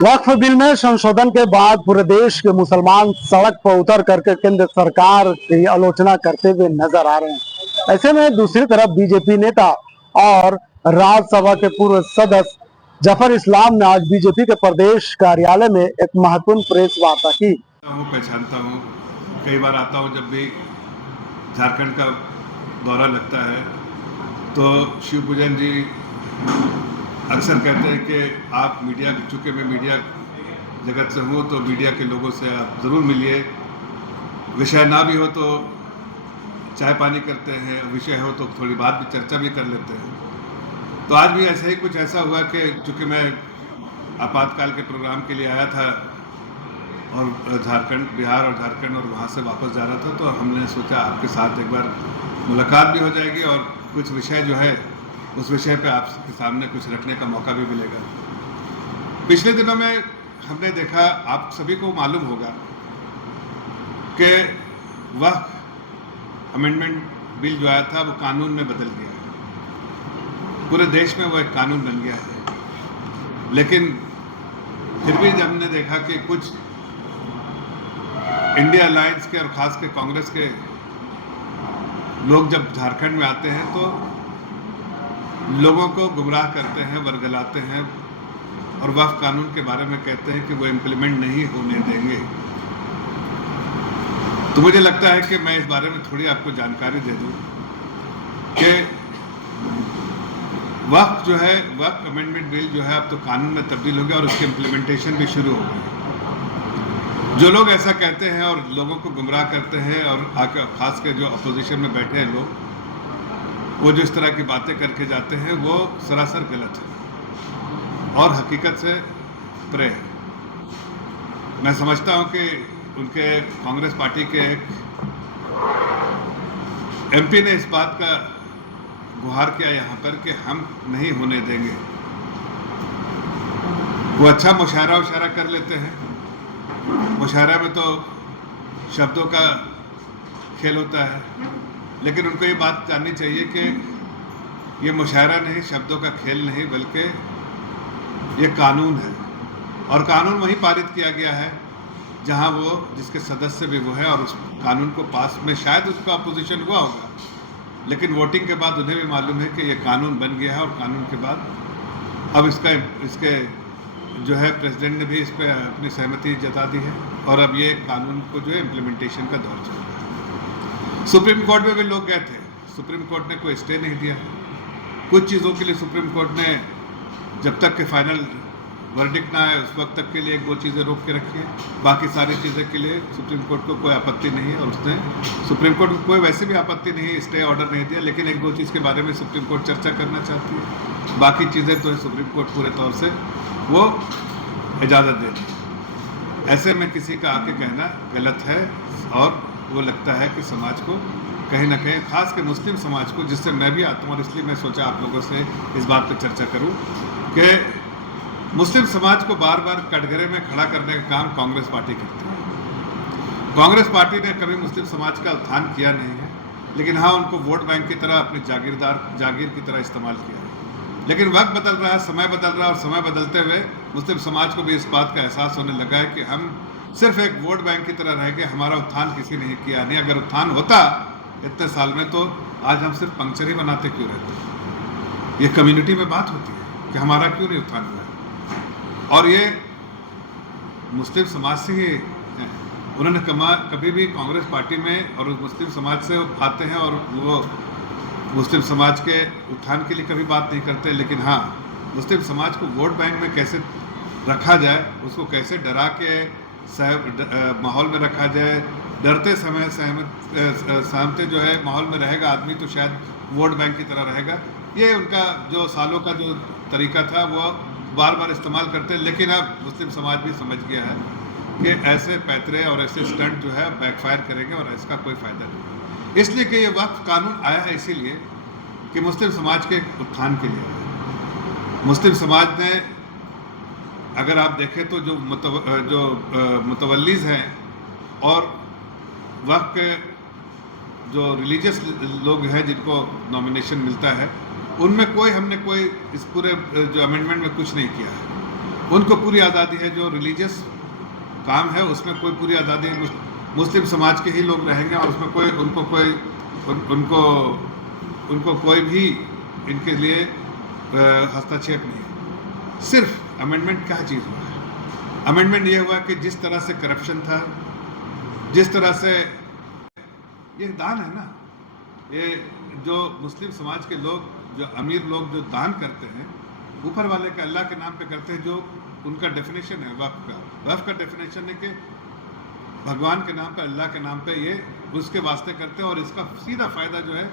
वक्फ bill में संशोधन के बाद पूरे देश के मुसलमान सड़क पर उतर करके केंद्र सरकार की आलोचना करते हुए नजर आ रहे हैं। ऐसे में दूसरी तरफ बीजेपी नेता और राज्यसभा के पूर्व सदस्य जफर इस्लाम ने आज बीजेपी के प्रदेश कार्यालय में एक महत्वपूर्ण प्रेस वार्ता की। पहचानता हूँ, कई बार आता हूँ जब भी झारखंड का दौरा लगता है तो शिव पूजन जी अक्सर कहते हैं कि आप मीडिया, चूँकि मैं मीडिया जगत से हूँ तो मीडिया के लोगों से आप ज़रूर मिलिए, विषय ना भी हो तो चाय पानी करते हैं, विषय हो तो थोड़ी बात भी चर्चा भी कर लेते हैं। तो आज भी ऐसे ही कुछ ऐसा हुआ कि चूँकि मैं आपातकाल के प्रोग्राम के लिए आया था और झारखंड, बिहार और झारखंड और वहाँ से वापस जा रहा था, तो हमने सोचा आपके साथ एक बार मुलाकात भी हो जाएगी और कुछ विषय जो है उस विषय पे आपके सामने कुछ रखने का मौका भी मिलेगा। पिछले दिनों में हमने देखा, आप सभी को मालूम होगा कि वक्फ अमेंडमेंट बिल जो आया था वो कानून में बदल गया है, पूरे देश में वो एक कानून बन गया है। लेकिन फिर भी जब हमने देखा कि कुछ इंडिया अलायंस के और खास के कांग्रेस के लोग जब झारखंड में आते हैं तो लोगों को गुमराह करते हैं, वर्गलाते हैं और वक्फ कानून के बारे में कहते हैं कि वो इम्प्लीमेंट नहीं होने देंगे। तो मुझे लगता है कि मैं इस बारे में थोड़ी आपको जानकारी दे दूं कि वक्फ जो है, वक्फ अमेंडमेंट बिल जो है अब तो कानून में तब्दील हो गया और उसकी इम्प्लीमेंटेशन भी शुरू हो गई। जो लोग ऐसा कहते हैं और लोगों को गुमराह करते हैं और आकर खास कर जो अपोजिशन में बैठे हैं लोग, वो जो इस तरह की बातें करके जाते हैं वो सरासर गलत है और हकीकत से परे है। मैं समझता हूं कि उनके कांग्रेस पार्टी के एक एमपी ने इस बात का गुहार किया यहाँ पर कि हम नहीं होने देंगे। वो अच्छा मुशायरा कर लेते हैं, मुशायरा में तो शब्दों का खेल होता है, लेकिन उनको ये बात जाननी चाहिए कि ये मुशायरा नहीं, शब्दों का खेल नहीं, बल्कि ये कानून है और कानून वहीं पारित किया गया है जहां वो, जिसके सदस्य भी वो है और उस कानून को पास में शायद उसका अपोजिशन हुआ होगा, लेकिन वोटिंग के बाद उन्हें भी मालूम है कि ये कानून बन गया है और कानून के बाद अब इसके जो है प्रेसिडेंट ने भी इस पर अपनी सहमति जता दी है और अब ये कानून को जो है इम्प्लीमेंटेशन का दौर चल रहा है। सुप्रीम कोर्ट में भी लोग गए थे, सुप्रीम कोर्ट ने कोई स्टे नहीं दिया। कुछ चीज़ों के लिए सुप्रीम कोर्ट ने जब तक के फाइनल वर्डिक्ट ना आए उस वक्त तक के लिए एक दो चीज़ें रोक के रखी है, बाकी सारी चीज़ें के लिए सुप्रीम कोर्ट को कोई आपत्ति नहीं है और उसने सुप्रीम कोर्ट को कोई वैसे भी आपत्ति नहीं है, स्टे ऑर्डर नहीं दिया, लेकिन एक दो चीज़ के बारे में सुप्रीम कोर्ट चर्चा करना चाहती है। बाकी चीज़ें तो सुप्रीम कोर्ट पूरे तौर से वो इजाज़त देती है। ऐसे में किसी का आके कहना गलत है और वो लगता है कि समाज को कहीं ना कहीं, खास के मुस्लिम समाज को, जिससे मैं भी आता हूँ और इसलिए मैं सोचा आप लोगों से इस बात पर चर्चा करूँ कि मुस्लिम समाज को बार बार कटघरे में खड़ा करने का काम कांग्रेस पार्टी करती है। कांग्रेस पार्टी ने कभी मुस्लिम समाज का उत्थान किया नहीं है, लेकिन हाँ, उनको वोट बैंक की तरह, अपनी जागीर की तरह इस्तेमाल किया है। लेकिन वक्त बदल रहा है, समय बदल रहा है और समय बदलते हुए मुस्लिम समाज को भी इस बात का एहसास होने लगा है कि हम सिर्फ एक वोट बैंक की तरह रह गए, हमारा उत्थान किसी ने किया नहीं। अगर उत्थान होता इतने साल में तो आज हम सिर्फ पंक्चर ही बनाते क्यों रहते। ये कम्युनिटी में बात होती है कि हमारा क्यों नहीं उत्थान हुआ है और ये मुस्लिम समाज से ही है। उन्होंने कभी भी कांग्रेस पार्टी में और मुस्लिम समाज से आते हैं और वो मुस्लिम समाज के उत्थान के लिए कभी बात नहीं करते, लेकिन हाँ, मुस्लिम समाज को वोट बैंक में कैसे रखा जाए, उसको कैसे डरा के माहौल में रखा जाए, डरते समय सहमते जो है माहौल में रहेगा आदमी तो शायद वोट बैंक की तरह रहेगा। ये उनका जो सालों का जो तरीका था वो बार बार इस्तेमाल करते हैं, लेकिन अब मुस्लिम समाज भी समझ गया है कि ऐसे पैतरे और ऐसे स्टंट जो है बैकफायर करेंगे और इसका कोई फ़ायदा नहीं। इसलिए कि ये वक्फ कानून आया है इसीलिए कि मुस्लिम समाज के उत्थान के लिए। मुस्लिम समाज ने, अगर आप देखें तो जो मुतवल्लीज़ हैं और वक्फ के जो रिलीजियस लोग हैं जिनको नॉमिनेशन मिलता है, उनमें हमने कोई इस पूरे जो अमेंडमेंट में कुछ नहीं किया है। उनको पूरी आज़ादी है। जो रिलीजियस काम है उसमें कोई पूरी आज़ादी है। मुस्लिम समाज के ही लोग रहेंगे और उसमें कोई उनको कोई भी इनके लिए हस्तक्षेप नहीं है। सिर्फ अमेंडमेंट क्या चीज़ हुआ है? अमेंडमेंट ये हुआ कि जिस तरह से करप्शन था, जिस तरह से ये दान है ना, ये जो मुस्लिम समाज के लोग, जो अमीर लोग जो दान करते हैं ऊपर वाले के अल्लाह के नाम पे करते हैं, जो उनका डेफिनेशन है वक्फ का डेफिनेशन है कि भगवान के नाम पे, अल्लाह के नाम पे ये उसके वास्ते करते हैं और इसका सीधा फायदा जो है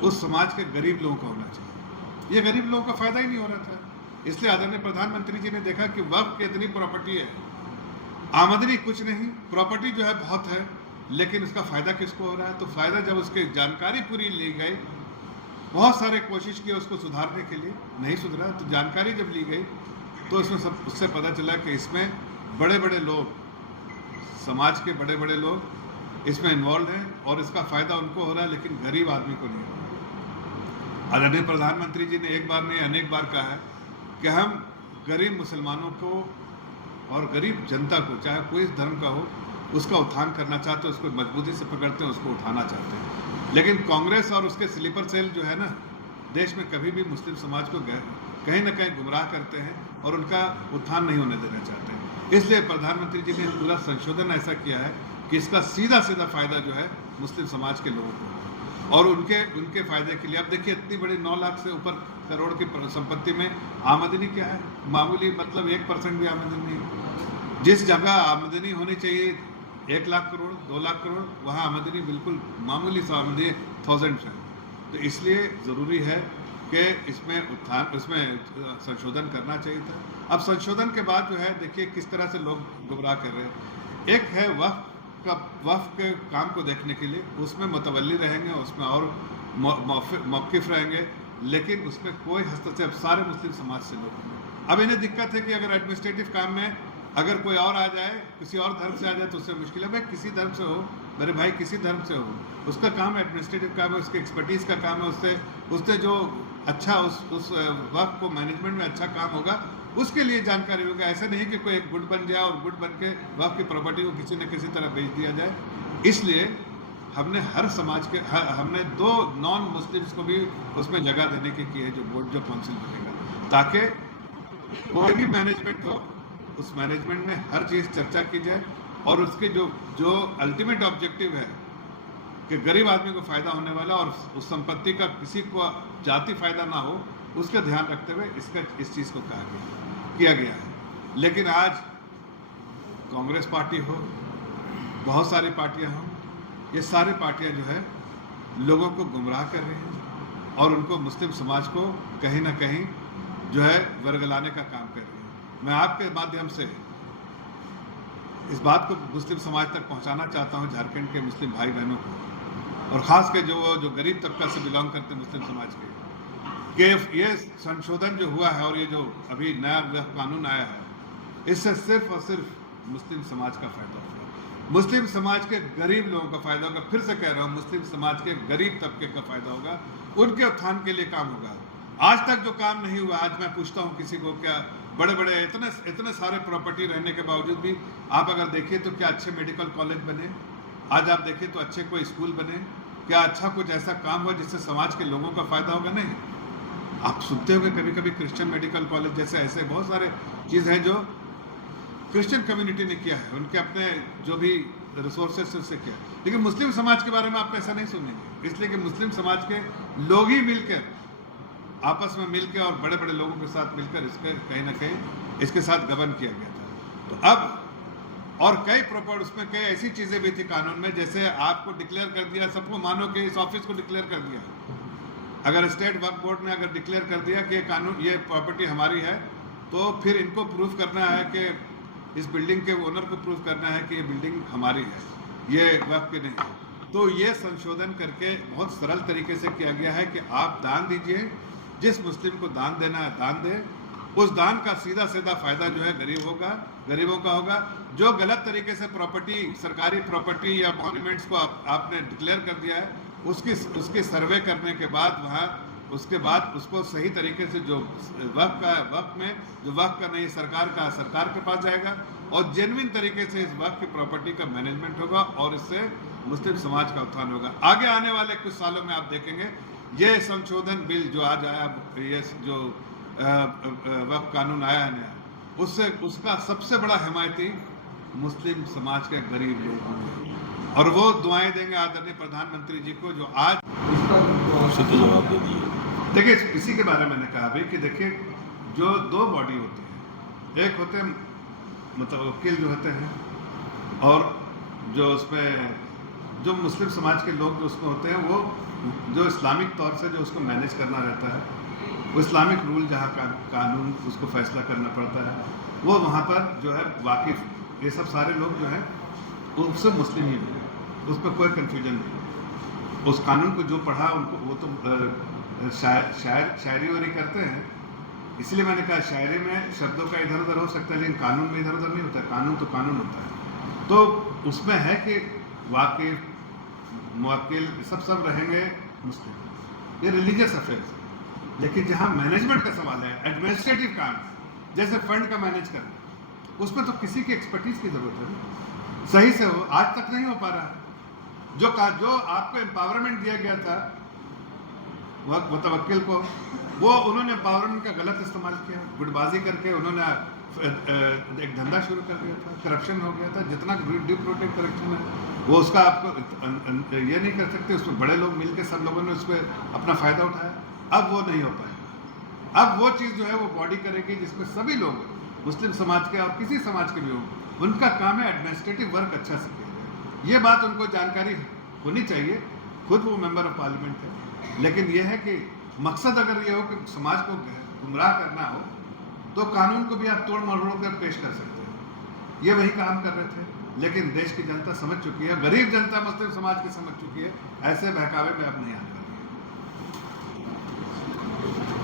उस समाज के गरीब लोगों को होना चाहिए। ये गरीब लोगों का फायदा ही नहीं हो रहा था। इसलिए आदरणीय प्रधानमंत्री जी ने देखा कि वक्फ की इतनी प्रॉपर्टी है, आमदनी कुछ नहीं, प्रॉपर्टी जो है बहुत है, लेकिन उसका फायदा किसको हो रहा है? तो फायदा जब उसकी जानकारी पूरी ली गई, बहुत सारे कोशिश किए उसको सुधारने के लिए, नहीं सुधरा, तो जानकारी जब ली गई तो उससे पता चला कि इसमें बड़े बड़े लोग, समाज के बड़े बड़े लोग इसमें इन्वॉल्व हैं और इसका फायदा उनको हो रहा है, लेकिन गरीब आदमी को नहीं हो रहा। आदरणीय प्रधानमंत्री जी ने एक बार नहीं अनेक बार कहा है कि हम गरीब मुसलमानों को और गरीब जनता को, चाहे कोई धर्म का हो, उसका उत्थान करना चाहते हैं, उसको मजबूती से पकड़ते हैं, उसको उठाना चाहते हैं। लेकिन कांग्रेस और उसके स्लीपर सेल जो है ना, देश में कभी भी मुस्लिम समाज को कहीं ना कहीं गुमराह करते हैं और उनका उत्थान नहीं होने देना चाहते हैं। इसलिए प्रधानमंत्री जी ने पूरा संशोधन ऐसा किया है कि इसका सीधा सीधा फायदा जो है मुस्लिम समाज के लोगों को और उनके फायदे के लिए। अब देखिए, इतनी बड़ी 9 लाख से ऊपर करोड़ की संपत्ति में आमदनी क्या है? मामूली, मतलब 1% भी आमदनी नहीं। जिस जगह आमदनी होनी चाहिए 1 लाख करोड़, 2 लाख करोड़, वहाँ आमदनी बिल्कुल मामूली सा आमदनी 1000 है। तो इसलिए ज़रूरी है कि इसमें संशोधन करना चाहिए था। अब संशोधन के बाद जो है, देखिए किस तरह से लोग गुमराह कर रहे हैं। एक है वक्फ के काम को देखने के लिए, उसमें मुतवल्ली रहेंगे, उसमें और मौक़िफ़ रहेंगे, लेकिन उसमें कोई हस्तक्षेप सारे मुस्लिम समाज से लोग हैं। अब इन्हें दिक्कत है कि अगर एडमिनिस्ट्रेटिव काम में अगर कोई और आ जाए, किसी और धर्म से आ जाए तो उससे मुश्किल है। भाई किसी धर्म से हो, मेरे भाई किसी धर्म से हो, उसका काम एडमिनिस्ट्रेटिव काम है, उसके एक्सपर्टीज़ का काम है, उससे जो अच्छा उस वक्त को मैनेजमेंट में अच्छा काम होगा, उसके लिए जानकारी होगा। ऐसा नहीं कि कोई एक गुट बन जाए और गुट बन के वक्त की प्रॉपर्टी को किसी न किसी तरह बेच दिया जाए। इसलिए हमने हर समाज के हमने 2 नॉन मुस्लिम्स को भी उसमें जगह देने की है, जो बोर्ड, जो काउंसिल बनेगा, ताकि कोई भी मैनेजमेंट हो, उस मैनेजमेंट में हर चीज़ चर्चा की जाए और उसके जो अल्टीमेट ऑब्जेक्टिव है कि गरीब आदमी को फ़ायदा होने वाला और उस संपत्ति का किसी को जाति फ़ायदा ना हो, उसका ध्यान रखते हुए इस चीज़ को किया गया है। लेकिन आज कांग्रेस पार्टी हो, बहुत सारी पार्टियां हों, ये सारी पार्टियां जो है लोगों को गुमराह कर रही हैं और उनको मुस्लिम समाज को कहीं ना कहीं जो है वर्गलाने का काम कर रही है। मैं आपके माध्यम से इस बात को मुस्लिम समाज तक पहुंचाना चाहता हूं, झारखंड के मुस्लिम भाई बहनों को, और ख़ास के जो गरीब तबका से बिलोंग करते हैं मुस्लिम समाज के, कि ये संशोधन जो हुआ है और ये जो अभी नया कानून आया है, इससे सिर्फ और सिर्फ मुस्लिम समाज का फ़ायदा होगा, मुस्लिम समाज के गरीब लोगों का फ़ायदा होगा। फिर से कह रहा हूँ, मुस्लिम समाज के गरीब तबके का फ़ायदा होगा, उनके उत्थान के लिए काम होगा। आज तक जो काम नहीं हुआ, आज मैं पूछता हूँ किसी को, क्या बड़े बड़े इतने सारे प्रॉपर्टी रहने के बावजूद भी आप अगर देखिए तो क्या अच्छे मेडिकल कॉलेज बने? आज आप देखिए तो अच्छे कोई स्कूल बने? क्या अच्छा कुछ ऐसा काम हुआ जिससे समाज के लोगों का फ़ायदा होगा? नहीं। आप सुनते होंगे कभी कभी क्रिश्चियन मेडिकल कॉलेज जैसे ऐसे बहुत सारे चीज़ हैं जो क्रिश्चियन कम्युनिटी ने किया है, उनके अपने जो भी रिसोर्सेज से उससे किया, लेकिन मुस्लिम समाज के बारे में आप ऐसा नहीं सुनेंगे, इसलिए कि मुस्लिम समाज के लोग ही मिलकर, आपस में मिलकर और बड़े बड़े लोगों के साथ मिलकर इसके कहीं ना कहीं इसके साथ गबन किया गया था। तो अब और कई प्रॉपर उसमें कई ऐसी चीज़ें भी थी कानून में, जैसे आपको डिक्लेयर कर दिया, सबको मानो कि इस ऑफिस को डिक्लेयर कर दिया, अगर स्टेट वक्फ बोर्ड ने अगर डिक्लेयर कर दिया कि कानून ये प्रॉपर्टी हमारी है, तो फिर इनको प्रूफ करना है कि इस बिल्डिंग के ओनर को प्रूफ करना है कि ये बिल्डिंग हमारी है, ये वक्फ की नहीं है। तो ये संशोधन करके बहुत सरल तरीके से किया गया है कि आप दान दीजिए, जिस मुस्लिम को दान देना है दान दे, उस दान का सीधा सीधा फ़ायदा जो है गरीबों का होगा। जो गलत तरीके से प्रॉपर्टी, सरकारी प्रॉपर्टी या मॉन्यूमेंट्स को आपने डिक्लेयर कर दिया है, उसकी सर्वे करने के बाद वहाँ उसके बाद उसको सही तरीके से जो वक्फ में जो वक्फ का नहीं सरकार के पास जाएगा और जेन्युइन तरीके से इस वक्फ की प्रॉपर्टी का मैनेजमेंट होगा और इससे मुस्लिम समाज का उत्थान होगा। आगे आने वाले कुछ सालों में आप देखेंगे ये संशोधन बिल जो आज आया, ये जो वक्फ कानून आया है नया, उससे उसका सबसे बड़ा हिमायती मुस्लिम समाज के गरीब लोग होंगे और वो दुआएं देंगे आदरणीय प्रधानमंत्री जी को जो आज जवाब दे दिए। देखिए इसी के बारे में मैंने कहा भी कि देखिए जो दो बॉडी होती है, एक होते हैं मतलब वकील जो होते हैं और जो उसमें जो मुस्लिम समाज के लोग जो उसमें होते हैं वो जो इस्लामिक तौर से जो उसको मैनेज करना रहता है, वो इस्लामिक रूल जहाँ कानून उसको फैसला करना पड़ता है, वो वहाँ पर जो है वाकिफ़ ये सब सारे लोग जो हैं उससे मुस्लिम ही हैं, उस पर कोई कन्फ्यूजन नहीं। उस कानून को जो पढ़ा उनको वो तो शायरी वारी करते हैं, इसलिए मैंने कहा शायरी में शब्दों का इधर उधर हो सकता है लेकिन कानून में इधर उधर नहीं होता है, कानून तो कानून होता है। तो उसमें है कि वाकिफ मुवक्किल सब रहेंगे मुस्लिम, ये रिलीजियस अफेयर्स है। लेकिन जहाँ मैनेजमेंट का सवाल है, एडमिनिस्ट्रेटिव काम जैसे फंड का मैनेज करना, उसमें तो किसी की एक्सपर्टीज की जरूरत है, सही से हो, आज तक नहीं हो पा रहा है। जो आपको एम्पावरमेंट दिया गया था मुतवक्किल को, वो उन्होंने एम्पावरमेंट का गलत इस्तेमाल किया, गुटबाजी करके उन्होंने एक धंधा शुरू कर दिया था, करप्शन हो गया था। जितना ड्यू प्रोटेक्ट करप्शन है वो उसका आपको ये नहीं कर सकते, उसमें बड़े लोग मिलकर सब लोगों ने उस पर अपना फ़ायदा उठाया। अब वो नहीं हो पाएगा। अब वो चीज़ जो है वो बॉडी करेगी जिसमें सभी लोग मुस्लिम समाज के और किसी समाज के भी हो, उनका काम है एडमिनिस्ट्रेटिव वर्क अच्छा से किया जाए। ये बात उनको जानकारी होनी चाहिए, खुद वो मेंबर ऑफ पार्लियामेंट है। लेकिन ये है कि मकसद अगर ये हो कि समाज को गुमराह करना हो तो कानून को भी आप तोड़ मरोड़ कर पेश कर सकते हैं। ये वही काम कर रहे थे, लेकिन देश की जनता समझ चुकी है, गरीब जनता मुस्लिम समाज की समझ चुकी है, ऐसे बहकावे में अब नहीं आने वाली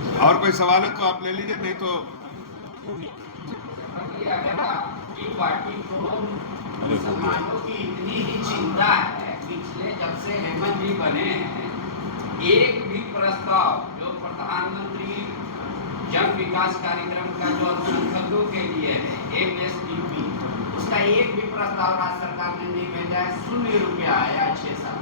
है। और कोई सवाल है तो आप ले लीजिए, नहीं तो पार्टी को मुसलमानों की इतनी ही चिंता है, पिछले जब से हेमंत जी बने हैं एक भी प्रस्ताव जो प्रधानमंत्री जन विकास कार्यक्रम का जो अल्पसंख्यकों के लिए है MSDP, उसका एक भी प्रस्ताव राज्य सरकार ने नहीं भेजा है। 0 रुपया आया 6 साल।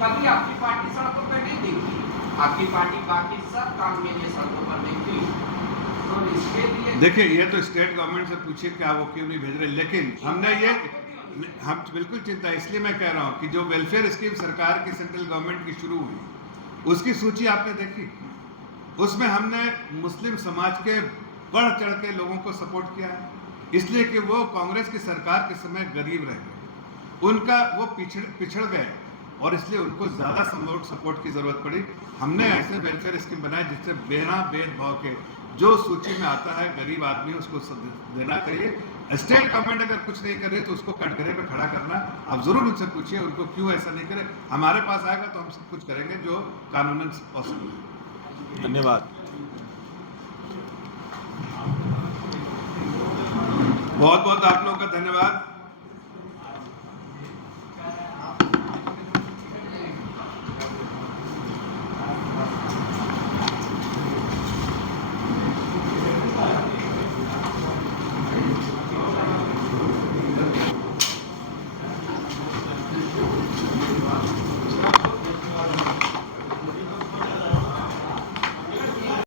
कभी आपकी पार्टी सड़कों पर नहीं दिखी, आपकी पार्टी बाकी सब काम के लिए सड़कों पर दिखती। तो इसके लिए देखिए ये तो स्टेट गवर्नमेंट से पूछिए क्या वो क्यों नहीं भेज रहे। लेकिन हमने ये हम बिल्कुल चिंता, इसलिए मैं कह रहा हूँ कि जो वेलफेयर स्कीम सरकार की सेंट्रल गवर्नमेंट की शुरू हुई उसकी सूची आपने देखी, उसमें हमने मुस्लिम समाज के बढ़ चढ़ के लोगों को सपोर्ट किया है, इसलिए कि वो कांग्रेस की सरकार के समय गरीब रह गए, उनका वो पिछड़ गए और इसलिए उनको ज़्यादा सपोर्ट की ज़रूरत पड़ी। हमने ऐसे वेलफेयर स्कीम बनाए जिससे बिना भेदभाव के जो सूची में आता है गरीब आदमी उसको देना चाहिए। स्टेट गवर्नमेंट अगर कुछ नहीं करे तो उसको कटघरे पे खड़ा करना, आप ज़रूर उनसे पूछिए उनको क्यों ऐसा नहीं करे। हमारे पास आएगा तो हम सब कुछ करेंगे जो कानूनन पॉसिबल है। धन्यवाद। बहुत बहुत आप लोगों का धन्यवाद।